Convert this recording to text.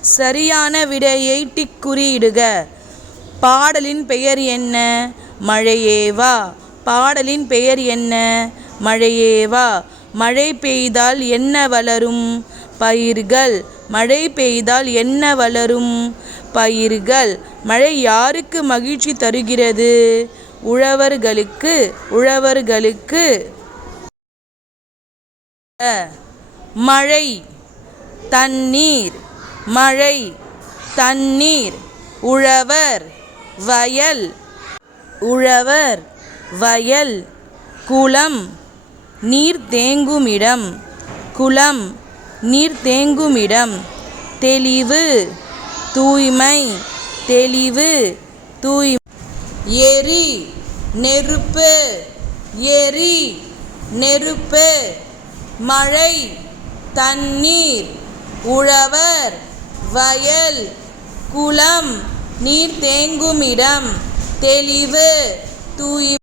சரியான விடையை டிக் குறியிடுக. பாடலின் பெயர் என்ன? மழையே வா. பாடலின் பெயர் என்ன? மழையே வா. மழை பெய்தால் என்ன வளரும்? பயிர்கள். மழை பெய்தால் என்ன வளரும்? பயிர்கள். மழை யாருக்கு மகிழ்ச்சி தருகிறது? உழவர்களுக்கு. உழவர்களுக்கு. மழை தண்ணீர். மழை தண்ணீர். உழவர் வயல். உழவர் வயல். குளம் நீர் தேங்குமிடம். குளம் நீர் தேங்குமிடம். தெளிவு தூய்மை. தெளிவு தூய்மை. எரி நெருப்பு. எரி நெருப்பு. மழை தண்ணீர். உழவர் வயல். குளம் நீர் தேங்குமிடம். தெளிவு தூய்மை.